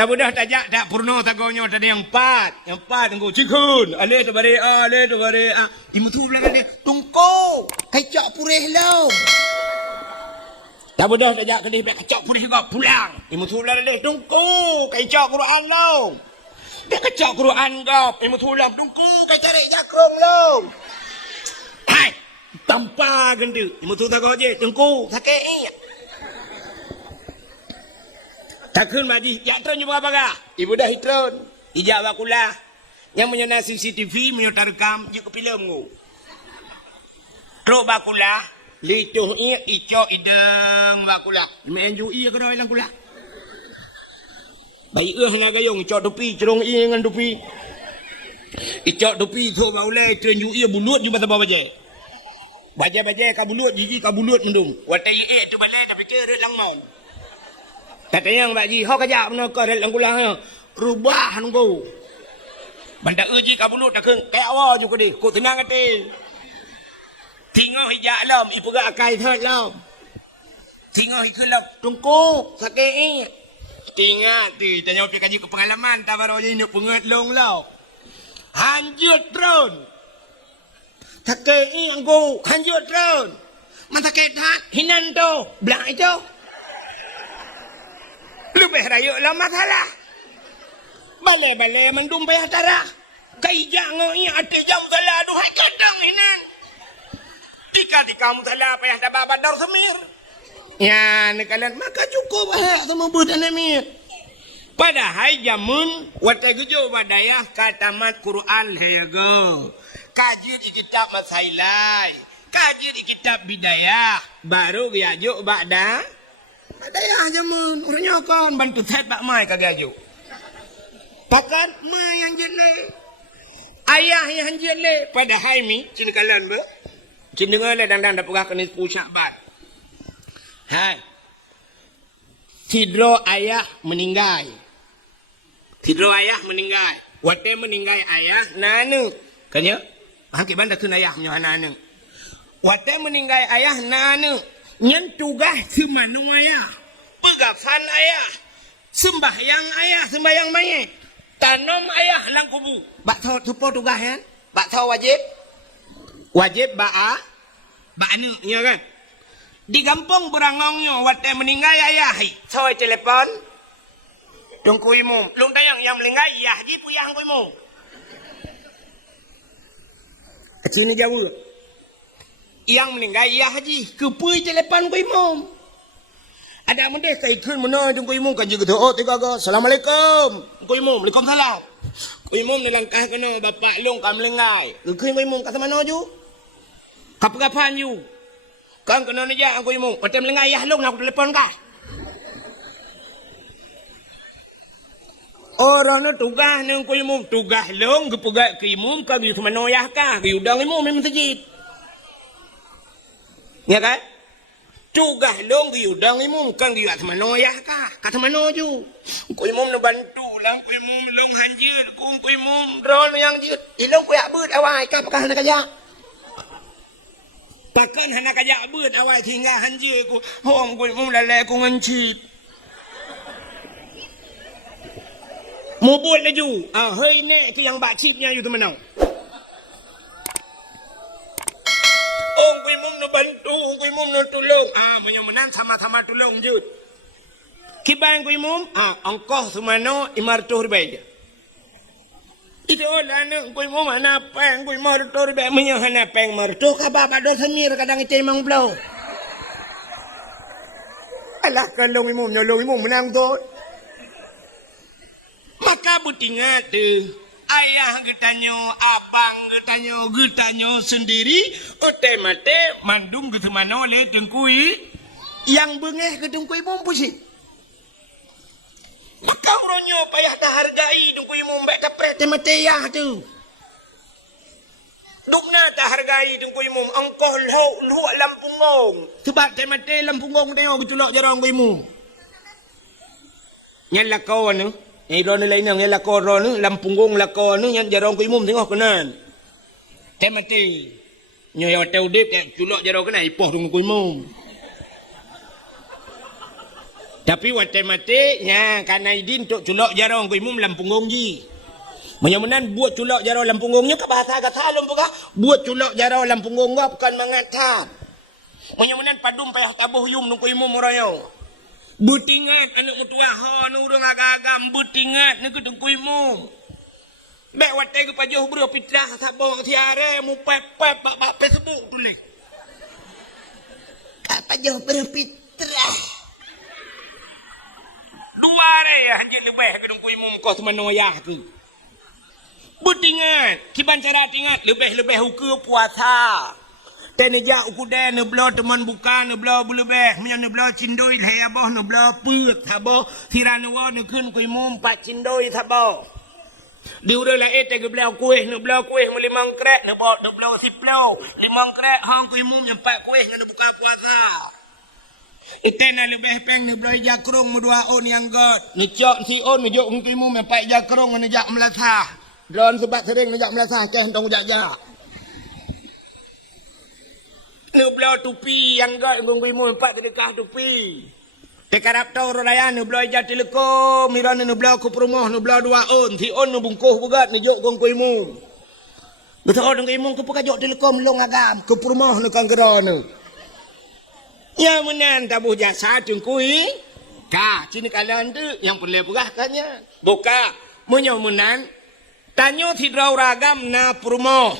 Tak mudah tajak tak purno tagonya tadi yang empat tunggu cikun ale tu bare timu tu bilang dia tungko kacak purih lo tak mudah tajak kedih kacak purih kau pulang timu tu bilang dia tungko kacak Quran lo dia kacak Quran kau timu tu bilang tungko kacak jakrong lo hai tanpa gendu timu tu tago je tungko sakit takun maji ya tron juga apa ibu dah hitron ijak bakulah yang menyana CCTV menyutar rekam je ke filem ngo tro bakulah lituh ico ideng bakulah main ju ke dah hilang kulah baik na gayung ico dupi cerong ngan dupi ico dupi tu baulai tren ju bulut ju mata baje ka bulut gigi ka bulut mendung watai tu balai tapi ke lang maun tak yang baji hok aja benar ke dalam kulah rubah nunggu benda uji kabulut tak kayak awal juga deh kau tenang hati tinggal hijak lam ibu gak akai thot lam tinggal ikut lam tungku sakit tinggal tu tanya pergi kaji ke pengalaman tak baru ini pengat long lau hanjut drone sakit angku hanjut drone mana sakit hat hinan tu belang itu lebih raya lah masalah balai mendum payah tarah kaijak ngoi ada jam salah duhai kadang inan tika musalah payah tabah badar semir ya nekalan maka cukup sama budan emir padahal jamun watai gujo badayah katamat Quran heyago kaji di kitab masailai kaji di kitab bidayah baru biajuk ba'da Adayah jamun, orangnya kan bantu set bak mai kagak ajuk. Pakat mai yang jele. Ayah yang jele pada hai mi cina kalan be. Cina dengar le dan dah pegah kena pusak bat. Hai. Tidro ayah meninggal. Wate meninggal ayah nanu. Kanya? Hangki banda tu ayah punya nanu. Wate meninggal ayah nanu. Nyen tugas semanu ayah, pegafan ayah, sembahyang mayat, tanam ayah lang kubu. Bak tahu tupo tugas kan? Bak tahu wajib anu, ya kan? Di kampung berangongnya, waktu meninggal ayah, soal telepon, tunggu imum, lung tayang yang meninggal ayah, ji puyang ku imum. Sini jauh. Yang meninggal ya haji kepui telepon ku imam ada mendes kai kun mana ku imam kan juga oh tiga go assalamualaikum ku imam waalaikumsalam ku imam ni langkah kena bapak long kam lengai ku imam kat mana ju kapan ju kan kena naja ku imam patem lengai ya long nak telepon ka orang na tugas nang ku imam tugas long gepegat ke imam kan ju mana ya ka ke udang imam memang masjid ya kan? Tugas long diudang imum kan dia kat mana ya kah? Kat mana ju? Ku imum nak bantu lang ku imum long hanjir ku imum drone yang jut. Ilong ku yak beut awai kah pakah nak kajak. Pakan hana kajak beut awai tinggal hanjir ku. Hong ku imum lalai ku ngancip. Mu buat laju. Hei nek ke yang bak chipnya you tu menang. Bantu ku imum nak tolong menang sama-sama tolong jut kibang ku imum ongkoh semano 500 ribu itu lah nak ku imum mana peng ku 500 ribu menyahana peng mertu kaba bado semir kadang itu memang belau alah kalau imum nyolong imum menang tu maka butingat ayah getanyo, abang getanyo sendiri, otomatis mandum gitu mana oleh tengkui, yang bengeh ke tengkui pompusi. Maka orangnya payah tak hargai tengkui mumbak tapret temate ya tu. Dukna tak hargai tengkui mum, angkoh luak lampungong. Sebab temate lampungong tengok betulak jarang kui mum. Nyala kau ni. Yang lain yang lakor ni lampunggung lakor ni yang jarang ku imum tengok kenan. Temati. Nyo ya tau dip ya culak jarang kena ipoh dengan ku imum. Tapi waktu mati, ya, karena idin tok culok jarong ku imum lampung gongji. Menyamunan buat culok jarong lampung gongnya ke bahasa agak salam buka. Buat culok jarong lampung gongga bukan mengatar. Menyamunan padum payah tabuh yum nungku imum murayo. Butingat anak mutua ha nurung agak-agam butingat nungku nungku imum. Bek waktu ke pajuh bro pitrah sabong tiare mu pep-pep bak Facebook tulis. Kak pajuh bro pitrah. Dua ya hanjil lebih ke dong imum kau teman noyah tu. Butingat, kiban cara tingat lebih hukum puasa. Dan aja ukudan neblo teman bukan neblo lebih, menyan neblo cindoi hai aboh neblo put habo tiranawa nekun ku imum pat cindoi habo. Diurang la ete ke belau kuih neblo kuih melimang krek neblo siplo limang krek hang ku imum nyampak kuih ngana buka puasa. Itena lebih peng ni belai jakrong mudua on yang god. Ni cok si on ni jok ngkimu mempai jakrong ngejak melasah. Drone sebab sering ngejak melasah ceh tong jaga. Ni belau tupi yang god ngkimu mempai sedekah tupi. Tekarap tau raya ni belai jak telekom, miran ni belau ku perumah ni belau dua on. Si on ni bungkuh bugat ni jok ngkimu. Betul ngkimu ku pekajok telekom long agam ku perumah ni kanggera ni. Ya menan tabuh jasa tungkui. Ka, cini kalian tu yang perlu perahkannya. Buka, menyomunan. Tanyo tidrau ragam na purmo.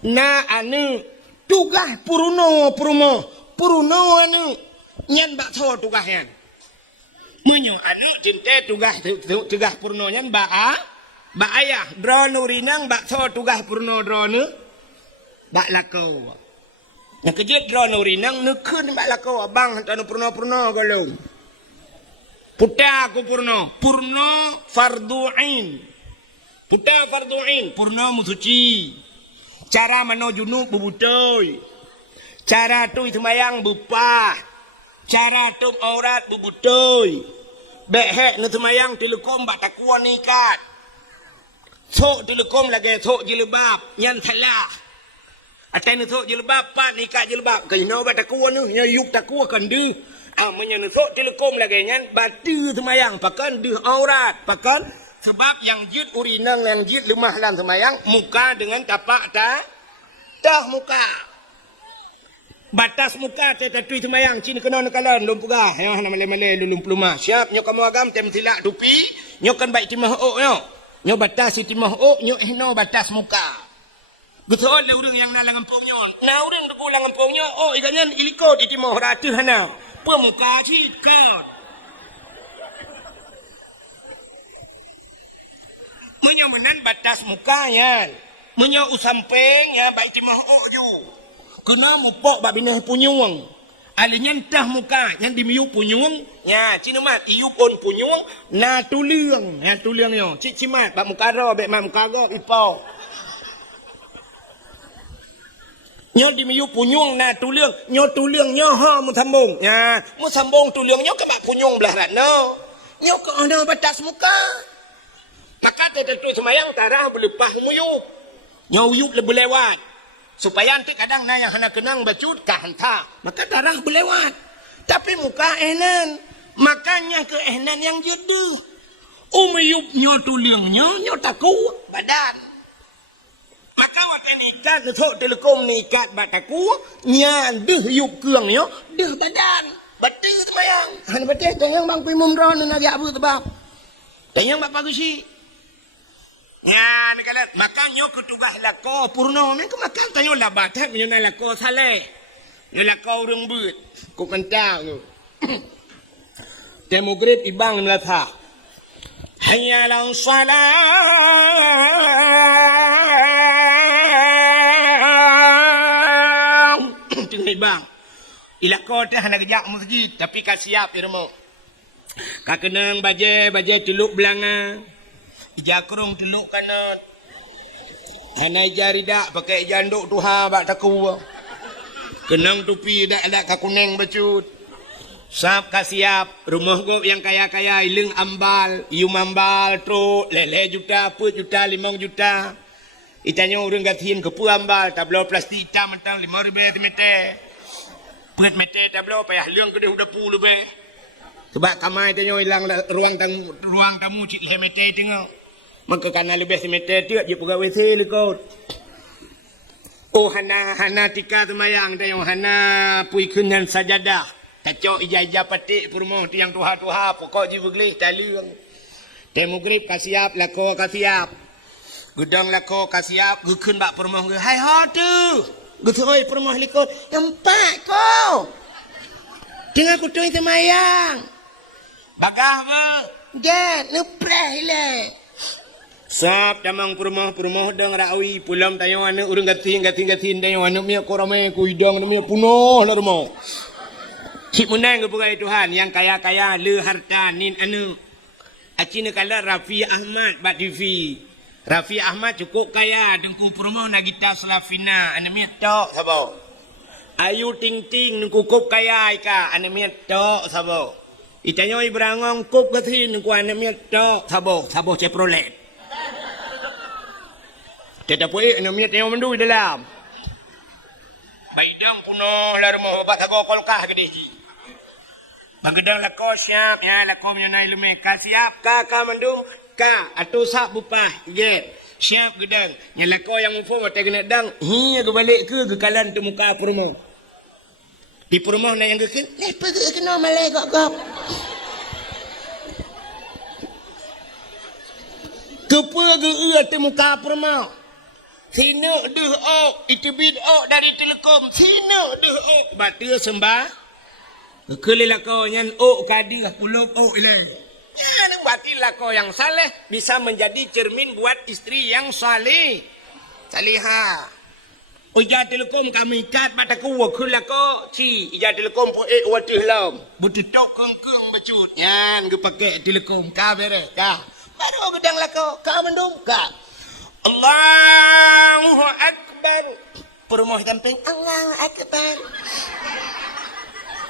Na anu. Tugah puruno. Puruno anu. Nyan bak tho tugah yan. Menyo anu cinte tugah purno nyan bak a. Bak ayah. Dronu rinang bak tho tugah purno dronu. Bak lakau. Yang kejut drone urinang nekun baklah kau abang tanu purno kalau. Puta aku purno fardu ain. Puta fardu ain purno musuci. Cara mano junub bubutoi. Cara tu semayang bupa. Cara tu aurat bubutoi. Behek nu semayang telekom bak takwa nikat. Sok telekom lagi sok jilbab nyan salah. Atai nu sok jilbab pat nikah jilbab ke no bat takua nu nya yuk takua kan de amanya nu sok telekom lagi nyan batu semayang pakan de aurat pakan sebab yang jid urinang yang jid lemah lan semayang muka dengan tapak dah muka batas muka tetui semayang cini kena nakalan lum pugah ya male-male lulum pluma siap nyo kamu agam tem silak tupi nyo kan baik timah ok nyo batas timah ok nyo no batas muka. Betul le urang yang nalang ampungnya. Na urang tu kulang ampungnya. Oh ikannya ilikot iti mau ratu hana. Pemuka cikot. Menyamunan batas muka yan. Menya usampeng ya baik timah oh jo. Kena mupok babinah punyung. Alinya entah muka yang dimiuk punyung. Ya cina mat iup on punyung. Na tuliang. Ya tuliang yo. Cik cimat bak muka ro bak muka go ipau. Nyo di miyu punyung na tuliang nyo ha mu sambung ya mu sambung tuliang nyo ke mak punyung belah ratno nyo ke ono batas muka maka tentu semayang tarah berlepas muyup nyo uyup lebih lewat supaya nanti kadang na yang hana kenang bacut ka hanta maka tarah berlewat tapi muka enan makanya ke enan yang jeduh umuyup nyo tuliang nyo taku badan. Maka waktu nikat nutuk telekom nikat bataku nyan deh yup keung yo deh badan betul semayang han betul tayang bang pimum ron nak abu tebak tayang bak pagusi nya ni kalat maka nyo ketugah lako purno men ke makan tanyo labatan nyo na lako saleh nyo lako urang beut ku kentang tu demogrip ibang melatha hayya lan salat bang ilako teh nak kejak masjid tapi ka siap irmo ka kenang baje teluk belanga ijakrong teluk kanan hanai jarida pakai janduk tuha bak taku kenang tupi dak ka kuneng bacut sap ka siap rumah gop yang kaya-kaya ileng ambal ium ambal tro lele juta 4 juta 5 juta itanyo urang gathien ke pu ambal tablo plastik hitam mentang 5 ribu meter. Pet meter tablo payah liang ke dah pu lebih. Sebab kamai tanya hilang ruang tamu cik meter tengok. Maka kana lebih meter tu je pegawai WC lekot. Oh hana tika semayang tanya hana pui kunyan sajadah. Kacau ija patik purmo tiang tuha pokok je beglih tali. Temu grip kasiap lako kasiap. Gudang lako kasiap gukun bak purmo ge. Hai ha tu. Gutoi purmo lekot. Empat ko. Tengah kutoi semayang. Bagah apa? Dad, leprah hilang. Sap damang purmoh dang rawi pulam tayo anu urang gating tayo anu mia korame ku hidang mia punoh lah rumah. Cik munang ke pegai Tuhan yang kaya-kaya le harta nin anu. Acina kala Rafi Ahmad bat TV. Rafi Ahmad cukup kaya dengku purmoh Nagita Slavina anu mia tok sabo. Ayu Ting Ting cukup kaya ika anu mia tok sabo. Itanya berangong kup ketin ku anu mia tok sabo Chevrolet. Tidak boleh namanya tengok mendu dalam. Baidang punoh lah rumah bapak tago kolkah gede ji. Bangedang lako siap ya lako menyonai lume ka siap ka mendung ka atu sak bupah get siap gedang nya lako yang ufo mate kena dang hi ke balik ke kalan tu muka purmo. Di purmo na yang gekin lepa ke kena malai gok. Kepa ke tu muka purmo. Sina deh ok, itu bid ok dari telekom. Sina deh ok, batia sembah. Kelilah kau yang ok kadir, puluh ok ilah. Ya, batilah kau yang saleh bisa menjadi cermin buat istri yang saleh. Salihah. Ija telekom kami ikat mataku wakulah kau. Si, ija telekom pun watih lam. Betutok kengkeng becut. Yan, gue pakai telekom. Kau beres, kau. Baru gedang lah kau mendung, kau. Allahu Akbar. Purmoh tamping Allahu Akbar.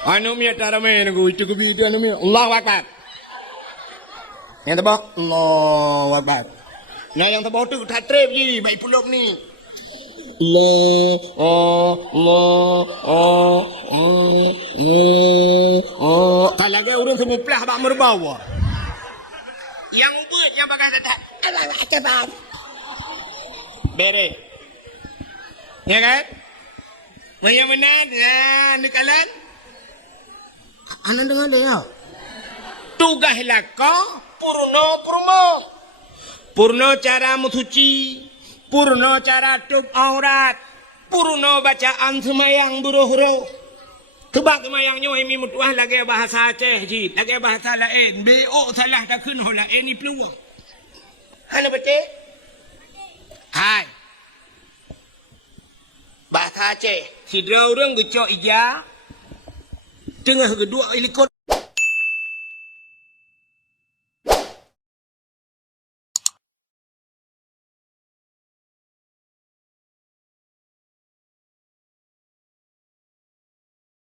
Anu mia tarame nunggu itu kebidu anu mia Allahu Akbar. Yang tebak Allahu Akbar. Nah yang tebak tu tatrep je baik pulok ni. Kalau lagi urang semua pelah bak merbawa. Yang ubud yang bagas tak Allahu Akbar. Bere. Ya kan? Maya menan nah nikalan. Anan dengar dia. Tugaslah kau purno cara mensuci, purno cara tutup aurat, purno bacaan semayang buruh-buruh. Kebak semayangnya ini mutuah lagi bahasa Aceh ji, lagi bahasa lain. BO salah tak kun hola ini peluang. Hana betul? Hai. Bahasa Aceh. Si orang gecok ija. Tengah kedua ilikot